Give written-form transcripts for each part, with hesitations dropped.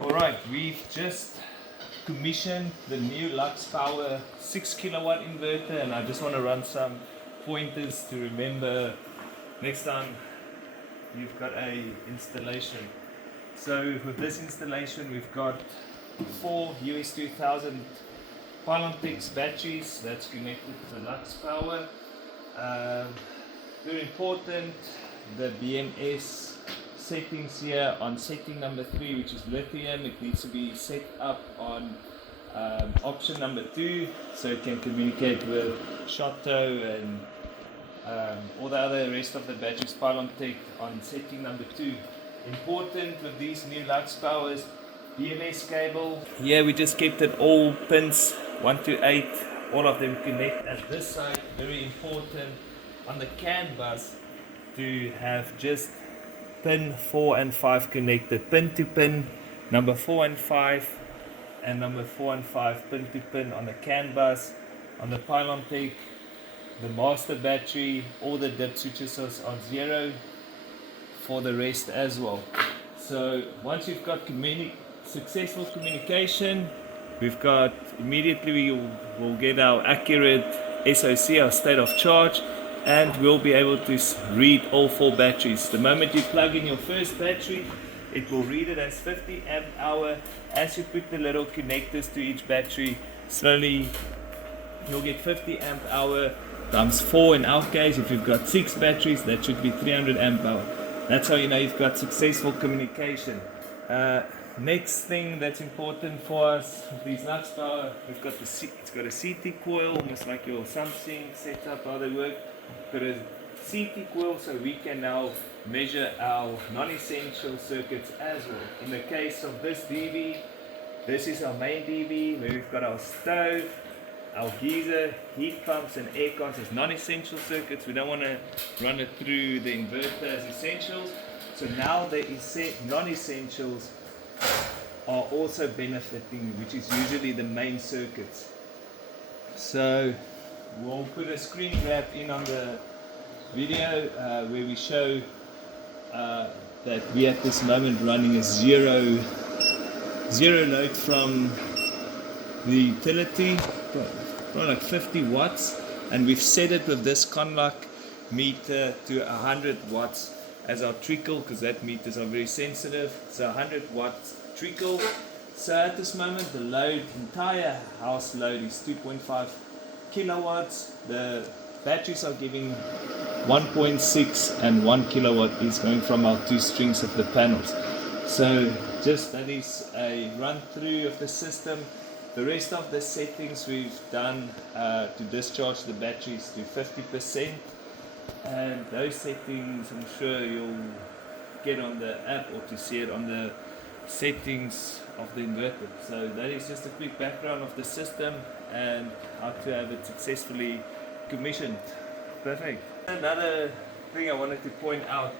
Alright, we've just commissioned the new Lux Power 6 kilowatt inverter, and I just want to run some pointers to remember next time you've got a installation. So with this installation we've got 4 US 2000 Pylon-Tex batteries that's connected to the Lux Power. Very important, the BMS settings here on setting number 3, which is lithium. It needs to be set up on option number 2 so it can communicate with Shotto and all the other rest of the batteries Pylon-Tex on setting number 2. Important with these new Lux Powers, BMS cable. Here we just kept it all pins 1 to 8, all of them connect at this side. Very important on the CAN bus to have just pin 4 and 5 connected, pin to pin number 4 and 5, and number 4 and 5 pin to pin on the CAN bus. On the Pylon-Tex, the master battery, all the dip switches are on 0 for the rest as well. So once you've got successful communication, we've got immediately we'll get our accurate SOC, our state of charge, and we'll be able to read all 4 batteries. The moment you plug in your first battery, it will read it as 50 amp hour. As you put the little connectors to each battery, slowly you'll get 50 amp hour times 4 in our case. If you've got 6 batteries, that should be 300 amp hour. That's how you know you've got successful communication. Next thing that's important for us, these Lux Power, it's got a CT coil, almost like your Samsung setup, how they work. Got a CT coil so we can now measure our non-essential circuits as well. In the case of this DV, this is our main DV where we've got our stove, our geyser, heat pumps and air cons as non-essential circuits. We don't want to run it through the inverter as essentials. So now the non-essentials are also benefiting, which is usually the main circuits. So we'll put a screen grab in on the video where we show that we at this moment running a zero load from the utility, probably like 50 watts, and we've set it with this Conlock meter to 100 watts as our trickle, because that meters are very sensitive. So 100 watts trickle. So at this moment the load, entire house load, is 2.5 kilowatts. The batteries are giving 1.6 and 1 kilowatt is going from our 2 strings of the panels. So just that is a run through of the system. The rest of the settings we've done to discharge the batteries to 50%, and those settings I'm sure you'll get on the app or to see it on the settings of the inverter. So that is just a quick background of the system and how to have it successfully commissioned. Perfect. Another thing I wanted to point out,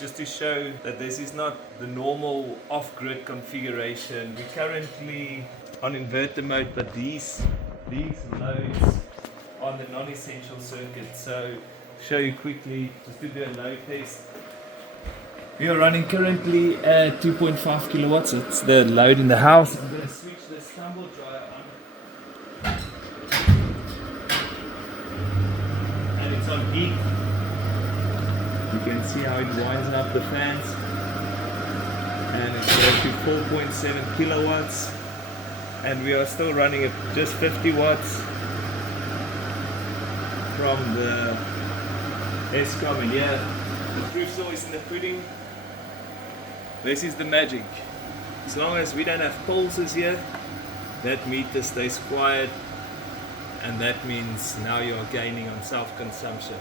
just to show that this is not the normal off-grid configuration. We're currently on inverter mode, but these loads on the non-essential circuit. So show you quickly, just to do a load test. We are running currently at 2.5 kilowatts. It's the load in the house. I'm going to switch this tumble dryer on. And it's on heat. You can see how it winds up the fans. And it's goes to 4.7 kilowatts. And we are still running at just 50 watts from the ESCOM. And yeah, the proof's always in the pudding. This is the magic. As long as we don't have pulses here, that meter stays quiet, and that means now you're gaining on self-consumption.